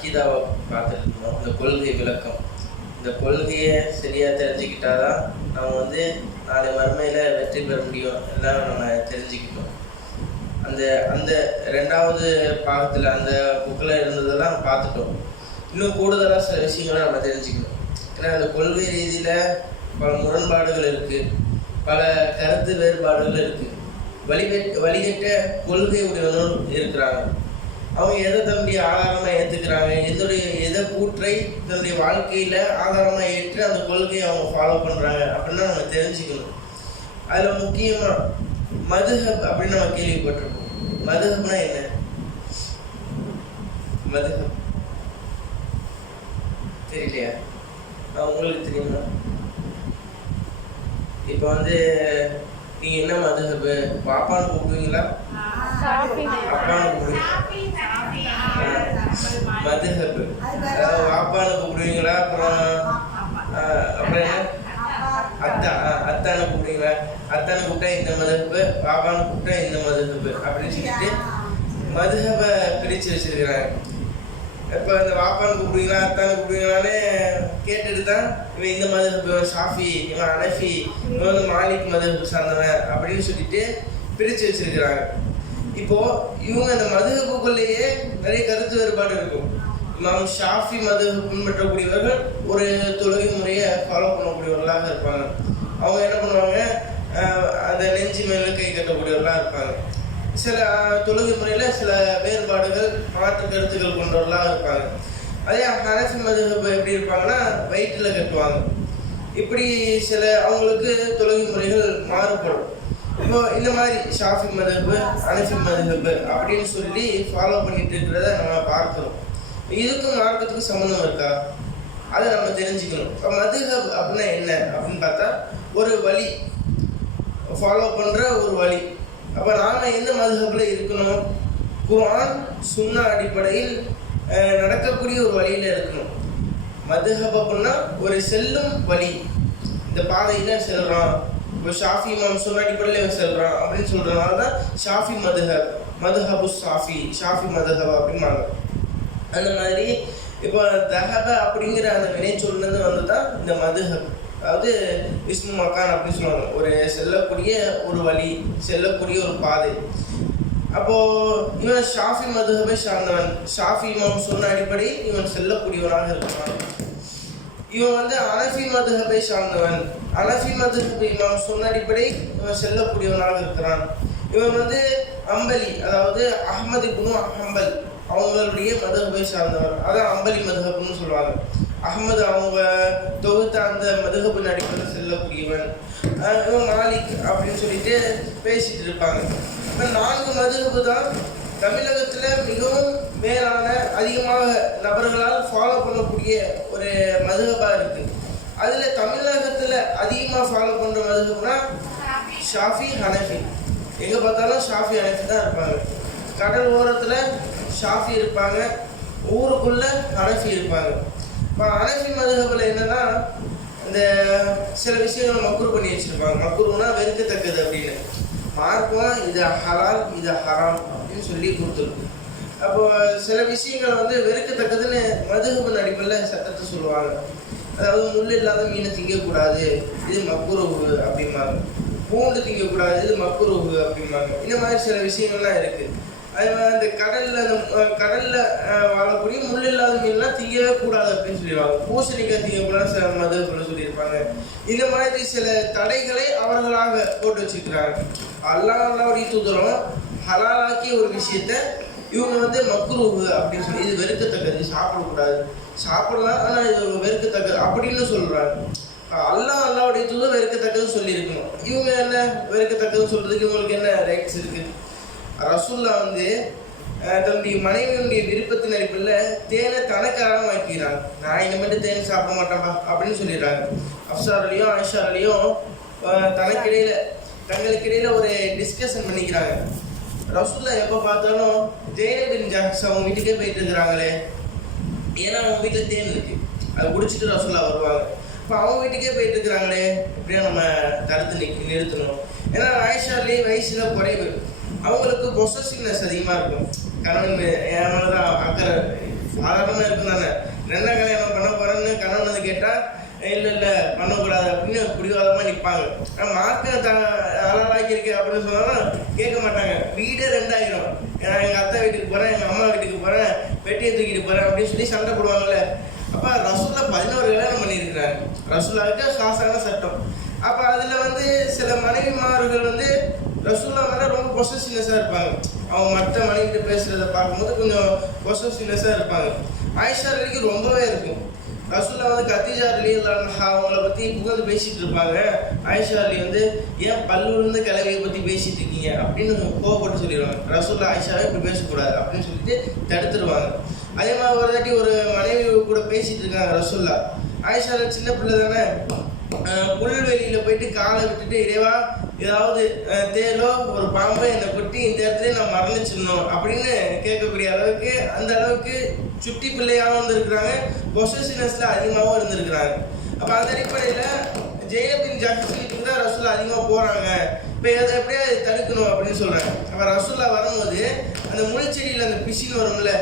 அக்கீதாவை பார்த்துருக்கணும். இந்த கொள்கை விளக்கம். இந்த கொள்கையை சரியாக தெரிஞ்சுக்கிட்டா தான் நம்ம வந்து நாளை மறுமையில் வெற்றி பெற முடியும் எல்லாம் நம்ம தெரிஞ்சுக்கிட்டோம். அந்த அந்த ரெண்டாவது பாகத்தில் அந்த புக்கில் இருந்ததெல்லாம் பார்த்துட்டோம். இன்னும் கூடுதலாக சில விஷயங்களை நம்ம தெரிஞ்சுக்கணும். ஏன்னா அந்த கொள்கை ரீதியில் பல முரண்பாடுகள் இருக்குது பல கருத்து வேறுபாடுகள் இருக்குது வழிகட்ட வழிகட்ட கொள்கை உடையவர்கள் இருக்கிறாங்க. அவங்க எதை தன்னுடைய ஆதாரமாக ஏற்றுக்கிறாங்க எதோடைய எதை கூற்றை தன்னுடைய வாழ்க்கையில் ஆதாரமாக ஏற்று அந்த கொள்கையை அவங்க ஃபாலோ பண்ணுறாங்க அப்படின்னா நம்ம தெரிஞ்சுக்கணும். அதில் முக்கியமாக மதுஹப் அப்படின்னு நம்ம கேள்விப்பட்டிருக்கோம் மதுஹப்னா என்ன? மதுஹப். தெரியலையா? உங்களுக்கு தெரியுமா? இப்போ வந்து நீங்க என்ன மதுஹப்? பாப்பான்னு கூப்பிடுவீங்களா? அப்பான்னு மதுஹப் அதாவது வாப்பான்னு கூப்பிடுவீங்களா? அப்புறம் அப்புறம் என்ன அத்தா ஆ, அத்தான்னு கூப்பிடுவீங்களா? அத்தான்னு கூப்பிட்டா இந்த மதுஹப் பாப்பான்னு கூப்பிட்டா இந்த மதுஹப் அப்படின்னு சொல்லிட்டு மதுஹபை பிரிச்சு வச்சிருக்கிறாங்க. இப்போ இந்த வாப்பான்னு கூப்பிடுவீங்களா அத்தான்னு கூப்பிடுவீங்களான்னு கேட்டுட்டு தான் இவன் இந்த மதம் இவன் ஷாஃபி இவன் அனஃபி இவன் வந்து மாலிக் சார்ந்தவன் அப்படின்னு சொல்லிட்டு பிரித்து வச்சிருக்கிறாங்க. இப்போ இவங்க அந்த மதுகப்புக்குள்ளேயே நிறைய கருத்து வேறுபாடு இருக்கும். இமாம் ஷாஃபி மது பின்பற்றக்கூடியவர்கள் ஒரு தொழுகை முறையை ஃபாலோ பண்ணக்கூடியவர்களாக இருப்பாங்க. அவங்க என்ன பண்ணுவாங்க? அந்த நெஞ்சு மேல கை கட்டக்கூடியவர்களாக இருப்பாங்க. சில தொழுகை முறையில் சில வேறுபாடுகள் மாற்று கருத்துக்கள் கொண்டவர்களாக இருப்பாங்க. அதே ஹனஃபி மதுஹப் எப்படி இருப்பாங்கன்னா வயிற்றில் கட்டுவாங்க. இப்படி சில அவங்களுக்கு தொழுகை முறைகள் மாறுபடும். இப்போ இந்த மாதிரி ஷாஃபி மதஹப் அனஃபி மதஹப் அப்படின்னு சொல்லி ஃபாலோ பண்ணிட்டு இருக்கிறத நம்ம பார்க்கிறோம். இதுக்கும் மார்க்கத்துக்கும் சம்மந்தம் இருக்கா? அதை நம்ம தெரிஞ்சுக்கணும். இப்போ மதுஹப் அப்படின்னா என்ன அப்படின்னு பார்த்தா ஒரு வழி ஃபாலோ பண்ணுற ஒரு வழி. அப்போ நாம் எந்த மதுஹப்பில் இருக்கணும்? குவான் சுண்ணா அடிப்படையில் நடக்கக்கூடிய ஒரு வழியில் இருக்கணும். மதுஹப் அப்படின்னா ஒரு செல்லும் வழி. இந்த பாதையில் செல்கிறான் இப்போ ஷாஃபி இமாம் சொன்ன அடிப்படையில் இவன் அப்படின்னு சொல்கிறதுனால தான் ஷாஃபி மதுஹப் மதுஹபு ஷாஃபி ஷாஃபி மதுஹப் அப்படிம்பாங்க. அந்த மாதிரி இப்போ தஹப அப்படிங்கிற அந்த வினைச்சொல்லேருந்து வந்து தான் இந்த மதுஹப். அதாவது விஷ்ணு மக்கான் அப்படின்னு சொல்லுவாங்க. ஒரு செல்லக்கூடிய ஒரு வழி செல்லக்கூடிய ஒரு பாதை. அப்போது இவன் ஷாஃபி மதுஹபை சார்ந்தவன். ஷாஃபி இமாம் சொன்ன அடிப்படை இவன் செல்லக்கூடியவனாக இருக்கிறான் இவன் வந்து அனஃபி மதுஹபை சார்ந்தவன். அனஃபி மதுஹப் இமாம் சொன்ன அடிப்படை இவன் செல்லக்கூடியவனாக இருக்கிறான். இவன் வந்து அம்பலி அதாவது அஹமது குனு அஹம்பல். அவங்களுடைய மதுஹபை சார்ந்தவர். அதான் அம்பலி மதுஹப்னு சொல்லுவாங்க. அகமது அவங்க தொகுத்த அந்த மதுகபின் அடிப்படையில் செல்லக்கூடியவன். இவன் மாலிக் அப்படின்னு சொல்லிட்டு பேசிட்டு இருப்பாங்க. இப்போ நான்கு மதுகபு தான் தமிழகத்தில் மிகவும் மேலான அதிகமாக நபர்களால் ஃபாலோ பண்ணக்கூடிய ஒரு மதுஹபாக இருக்கு. அதில் தமிழகத்தில் அதிகமாக ஃபாலோ பண்ணுற மதுகப்னா ஷாஃபி ஹனஃபி. எங்கே பார்த்தாலும் ஷாஃபி ஹனஃபி தான் இருப்பாங்க. கடல் ஓரத்தில் ஷாஃபி இருப்பாங்க. ஊருக்குள்ள ஹனஃபி இருப்பாங்க. இப்போ ஹனஃபி மதுகபில் என்னன்னா இந்த சில விஷயங்கள் மக்குரு பண்ணி வச்சிருப்பாங்க. மக்குருனா வெறுக்கத்தக்கது அப்படின்னு. பார்ப்போம் இது ஹலால் இது ஹராம். அப்படின்னு சொல்லி கொடுத்துருக்கும். அப்போ சில விஷயங்கள் வந்து வெறுக்கத்தக்கதுன்னு மதுகபன் அடிப்படையில் சட்டத்தை சொல்லுவாங்க. அதாவது முள் இல்லாத மீனை திங்கக்கூடாது இது மக்குருவு அப்படிம்பாங்க. பூண்டு திங்கக்கூடாது இது மக்குரோகு அப்படிம்பாங்க. இந்த மாதிரி சில விஷயங்கள்லாம் இருக்குது அதே மாதிரி அந்த கடலில் அந்த அஹ், கடல்ல வாழக்கூடிய முள் இல்லாத மீன்லாம் திங்கவே கூடாது அப்படின்னு சொல்லிடுவாங்க. பூசணிக்காய் திங்கக்கூடாது சில மதுகளை சொல்லியிருப்பாங்க. இந்த மாதிரி சில தடைகளை அவர்களாக போட்டு வச்சுக்கிறாங்க அல்லாஹ் அல்லாவுடைய தூதரம் ஹலாலாக்கிய ஒரு விஷயத்த இவங்க வந்து மக்குருவு அப்படின்னு சொல்லி இது வெறுக்கத்தக்கது சாப்பிடக்கூடாது. சாப்பிடலாம் ஆனால் இது வெறுக்கத்தக்கது அப்படின்னு சொல்கிறாங்க அல்லாஹ் அல்லாவுடைய தூதர் வெறுக்கத்தக்கதுன்னு சொல்லியிருக்கணும். இவங்க என்ன வெறுக்கத்தக்கதுன்னு சொல்கிறதுக்கு இவங்களுக்கு என்ன ரைட்ஸ் இருக்குது ரசூல்லா வந்து தன்னுடைய மனைவியினுடைய விருப்பத்தின் அடிப்படையில் தேனை தனக்கு ஆரம்பமாக்கிறாங்க நான் இனிமேட்டு தேன் சாப்பிட மாட்டேன்பா அப்படின்னு சொல்லிடுறாங்க. அப்சார் அலியும் தனக்கிடையில் தங்களுக்கிடையில் தங்களுக்கு ஒரு டிஸ்கஷன் பண்ணிக்கிறாங்க. ரசூல்லா எப்போ பார்த்தாலும் தேனபின் ஜாக்ஸ் அவங்க வீட்டுக்கே போயிட்டு இருக்கிறாங்களே. ஏன்னா அவங்க வீட்டில் தேன் இருக்கு. அதை குடிச்சிட்டு ரசூல்லா வருவாங்க. இப்போ அவங்க வீட்டுக்கே போயிட்டு இருக்கிறாங்களே எப்படியும் நம்ம தடுத்து நிக்க நிறுத்தணும். ஏன்னா ஆயிஷாலே வயசுல குறைவு. அவங்களுக்கு பொசசிவ்னஸ் அதிகமாக இருக்கும். கணவன் என் மேலே தான் அக்கறை சாதாரணமாக இருக்கும் தானே. ரெண்டாம் கல்யாணம் பண்ண போறேன்னு கணவன் வந்து கேட்டால் இல்ல இல்ல பண்ணக்கூடாது அப்படின்னு பிடிவாதமா நிற்பாங்க ஆனால் மார்க்க த அழகாக்கி இருக்கு அப்படின்னு சொன்னாலும் கேட்க மாட்டாங்க. வீடே ரெண்டாயிரும். ஏன்னா எங்க அத்தை வீட்டுக்கு போறேன் எங்க அம்மா வீட்டுக்கு போறேன் பெட்டியை தூக்கிட்டு போறேன் அப்படின்னு சொல்லி சண்டை போடுவாங்கல்ல. அப்ப ரசூலா பதினோரு கல்யாணம் பண்ணியிருக்கிறாங்க ரசூலாவுக்கு சாசான சட்டம். அப்ப அதுல வந்து சில மனைவிமார்கள் வந்து ரசூல்லா மேல ரொம்ப பொசசிவ்னஸா இருப்பாங்க. அவங்க மற்ற மனைவிட்டு பேசுகிறத பார்க்கும்போது கொஞ்சம் பொசசிவ்னஸா இருப்பாங்க. ஆயிஷா வரைக்கும் ரொம்பவே இருக்கும். ரசூல்லா வந்து கத்திஜா அலி அவங்கள பத்தி புகழ்ந்து பேசிட்டு இருப்பாங்க. ஆயிஷா அலி வந்து ஏன் பல்லூர்ந்து கிழவியை பத்தி பேசிட்டு இருக்கீங்க? அப்படின்னு கோவப்பட்டு சொல்லிடுவாங்க. ரசூல்லா ஆயிஷாவே இப்படி பேசக்கூடாது அப்படின்னு சொல்லிட்டு தடுத்துருவாங்க. அதே மாதிரி ஒரு தாட்டி ஒரு மனைவி கூட பேசிட்டு இருக்காங்க ரசூல்லா ஆயிஷா சின்ன பிள்ளை தானே. புல்வெளியில் புல்வெளியில போயிட்டு காலை விட்டுட்டு இறைவா ஏதாவது தேரோ தேலோ ஒரு பாம்பை என்னை கொட்டி இந்த இடத்துல நான் மரணிச்சிடணும் அப்படின்னு கேட்கக்கூடிய அளவுக்கு அந்த அளவுக்கு சுட்டி பிள்ளையாகவும் இருந்திருக்கிறாங்க. பொசசினஸ்ல அதிகமாகவும் இருந்திருக்கிறாங்க. அப்போ அந்த அடிப்படையில் ஜெயபின் ஜாக்கிக்கு தான் ரசூல்லா அதிகமாக போகிறாங்க இப்போ அதை எப்படியா தடுக்கணும் அப்படின்னு சொல்கிறாங்க அப்போ ரசூல்லா வரும்போது அந்த முளைச்செடியில் அந்த பிசின் வரும்ல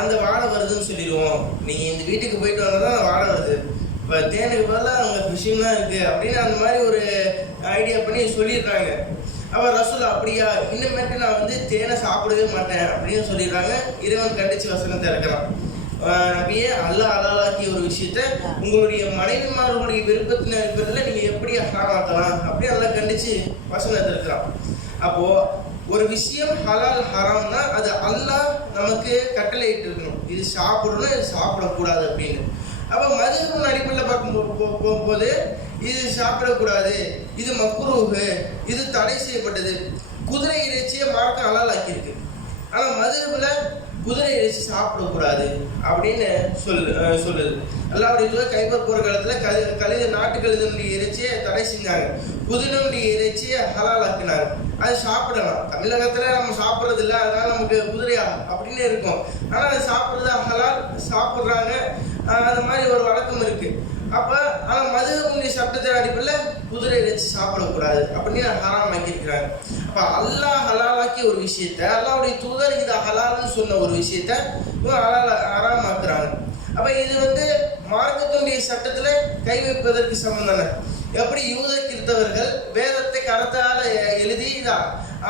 அந்த வாடை வருதுன்னு சொல்லிடுவோம். நீங்கள் இந்த வீட்டுக்கு போயிட்டு வந்தால் தான் வாடை வருது. இப்போ தேனுக்கு பதிலாக அவங்க ஃபிஷிங் தான் இருக்குது அப்படின்னு அந்த மாதிரி ஒரு ஐடியா பண்ணி சொல்லிடுறாங்க. அப்ப ரசூல் அப்படியா? இன்னமேட்டு நான் வந்து தேனை சாப்பிடவே மாட்டேன் அப்படின்னு சொல்லிடுறாங்க. இறைவன் கண்டிச்சு வசனத்தை இருக்கிறான் நபியே அல்லாஹ் அலாலாக்கிய ஒரு விஷயத்த உங்களுடைய மனைவிமார்களுடைய விருப்பத்தின அடிப்படையில் நீங்கள் எப்படி ஹராமாக்கலாம் அப்படி நல்லா கண்டிச்சு வசனத்தை இருக்கிறான் அப்போது ஒரு விஷயம் ஹலால் ஹராம்னா அது அல்லாஹ் நமக்கு கட்டளையிட்டு இருக்கணும் இது சாப்பிடணும் இது சாப்பிடக்கூடாது அப்படின்னு. அப்போ மதுஹபின் அடிப்படையில் பார்க்கும் போகும்போது இது சாப்பிடக்கூடாது இது மக்குருவு இது தடை செய்யப்பட்டது. குதிரை இறைச்சியை மார்க்கம் அலால் ஆக்கியிருக்கு ஆனால் மதுஹபில் குதிரை இறைச்சி சாப்பிடக்கூடாது அப்படின்னு சொல்லு சொல்லுது. அல்லாவுடைய தூதர் கைபர் போகிற காலத்தில் கழு கழுத நாட்டு கழுதனுடைய இறைச்சியை தடை செஞ்சாங்க. குதிரையுடைய இறைச்சியை ஹலால் ஆக்கினாங்க அது சாப்பிடலாம். தமிழகத்தில் நம்ம சாப்பிட்றது இல்லை அதனால நமக்கு குதிரையா அப்படின்னு இருக்கும். ஆனால் அது சாப்பிட்றது ஹலால் சாப்பிட்றாங்க. அந்த மாதிரி ஒரு வழக்கம் இருக்கு. அப்ப ஆனா மதுகமுடைய சட்டத்தின் அடிப்படையில் குதிரை இறைச்சி சாப்பிடக்கூடாது அப்படின்னு ஹராம் ஆக்கியிருக்கிறாங்க. அப்ப அல்லாஹ் ஹலாலாக்கிய ஒரு விஷயத்த அல்லாவுடைய தூதர் இது ஹலால்னு சொன்ன ஒரு விஷயத்த இவங்க ஹலால் ஹராம் ஆக்குறாங்க அப்ப இது வந்து மார்க்கத்தினுடைய சட்டத்துல கை வைப்பதற்கு சம்பந்தம் எப்படி யூத கிறித்தவர்கள் வேதத்தை கடத்தாத எழுதி இதா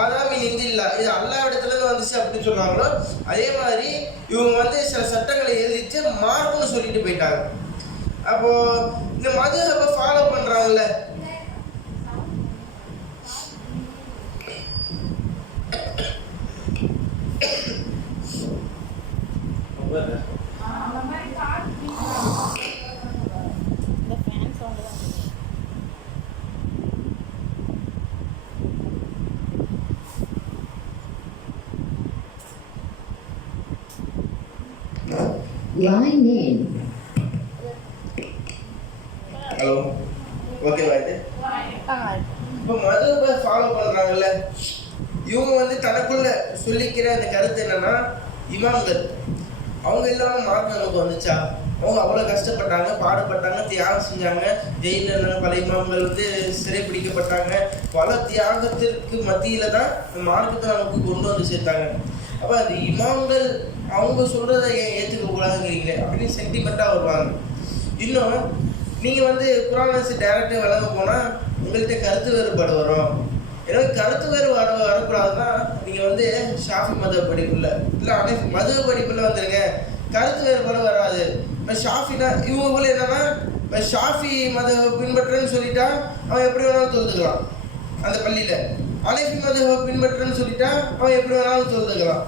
அதான் இந்தில்லா இது எல்லா இடத்துலன்னு வந்துச்சு அப்படின்னு சொன்னாங்களோ அதே மாதிரி இவங்க வந்து சில சட்டங்களை எழுதிச்சு மார்க்குன்னு சொல்லிட்டு போயிட்டாங்க. அப்போ இந்த மது ஃபாலோ பண்றாங்கல்ல? இந்த Line in. ஹலோ ஓகேவா இது இப்போ மதுவை ஃபாலோ பண்றாங்கல்ல. இவங்க வந்து தனக்குள்ள சொல்லிக்கிற அந்த கருத்து என்னன்னா இமாம்கள். அவங்க இல்லாம மார்க் நமக்கு வந்துச்சா? அவங்க அவ்வளோ கஷ்டப்பட்டாங்க பாடுபட்டாங்க தியாகம் செஞ்சாங்க. ஜெயிலில் இருந்தாங்க பல இமாம்கள் வந்து சிறைப்பிடிக்கப்பட்டாங்க பல தியாகத்திற்கு மத்தியில தான் மார்க்கத்தை நமக்கு கொண்டு வந்து சேர்த்தாங்க. அப்போ அந்த இமாம்கள் அவங்க சொல்கிறத ஏன் ஏற்றுக்க கூடாதுங்கிறீங்களே அப்படின்னு சென்டிமெண்ட்டாக வருவாங்க. இன்னும் நீங்கள் வந்து குரானஸ் டேரக்டாக வழங்க போனால் உங்கள்கிட்ட கருத்து வேறுபாடு வரும். எனவே கருத்து வேறுபாடு வரக்கூடாதுன்னா நீங்கள் வந்து ஷாஃபி மத படிப்புல இல்லை அனைத்து மதுவ படிப்புல வந்துருங்க. கருத்து வேறுபாடு வராது. இப்போ ஷாஃபினா இவங்க போல என்னன்னா இப்போ ஷாஃபி மத பின்பற்றுன்னு சொல்லிட்டா அவன் எப்படி வேணாலும் தொழுதுக்கலாம் அந்த பள்ளியில். அனைத்து மத பின்பற்றுன்னு சொல்லிட்டா அவன் எப்படி வேணாலும் தொழுதுக்கலாம்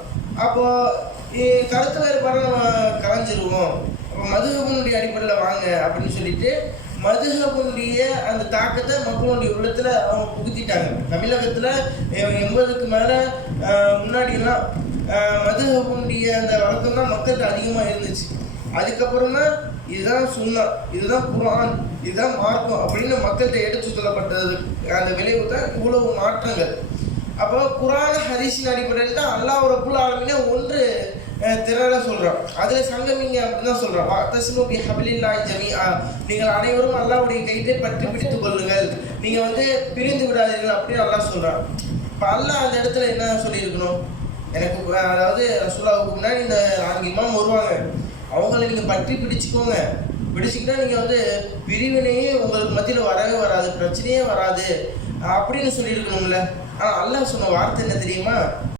அப்போது இ- இருப்பாரு நம்ம கலைஞ்சிருவோம். அப்போ மதுகபனுடைய அடிப்படையில் வாங்க அப்படின்னு சொல்லிட்டு மதுகபனுடைய அந்த தாக்கத்தை மக்களுடைய உள்ளத்துல அவங்க புகுத்திட்டாங்க. தமிழகத்துல எண்பதுக்கு மேல முன்னாடிலாம் மதுகபனுடைய அந்த வழக்கம் தான் மக்கள்கிட்ட அதிகமாக இருந்துச்சு. அதுக்கப்புறம் தான் இதுதான் சுண்ணா இதுதான் குரான் இதுதான் மார்க்கம் அப்படின்னு மக்கள்கிட்ட எடுத்து சொல்லப்பட்டது. அந்த விளைவு தான் இவ்வளவு மாற்றங்கள். அப்போ குரான ஹரிசின் அடிப்படையில் தான் அல்லா ஒரு புல் ஆலமீனே ஒன்று அஹ், திரள சொல்றான். அதுல சங்கமிங்க அப்படின்னு தான் சொல்கிறோம் வாத்தஸ்மு பி ஹபிலில்லாஹி ஜமீஆ. நீங்கள் அனைவரும் அல்லாவுடைய கைட்டே பற்றி பிடித்துக் கொள்ளுங்கள். நீங்கள் வந்து பிரிந்து விடாதீர்கள் அப்படின்னு நல்லா சொல்கிறான் இப்போ அல்லா அந்த இடத்துல என்ன சொல்லியிருக்கணும்? எனக்கு அதாவது ரசூலாவுக்கு முன்னாடி இந்த நான்கு இமாம் வருவாங்க. அவங்கள நீங்கள் பற்றி பிடிச்சிக்கோங்க. பிடிச்சிக்கிட்டா நீங்கள் வந்து பிரிவினையே உங்களுக்கு மத்தியில் வரவே வராது பிரச்சனையே வராது. அப்படின்னு சொல்லியிருக்கணும்ல. ஆனால் அல்லாஹ் சொன்ன வார்த்தை என்ன தெரியுமா?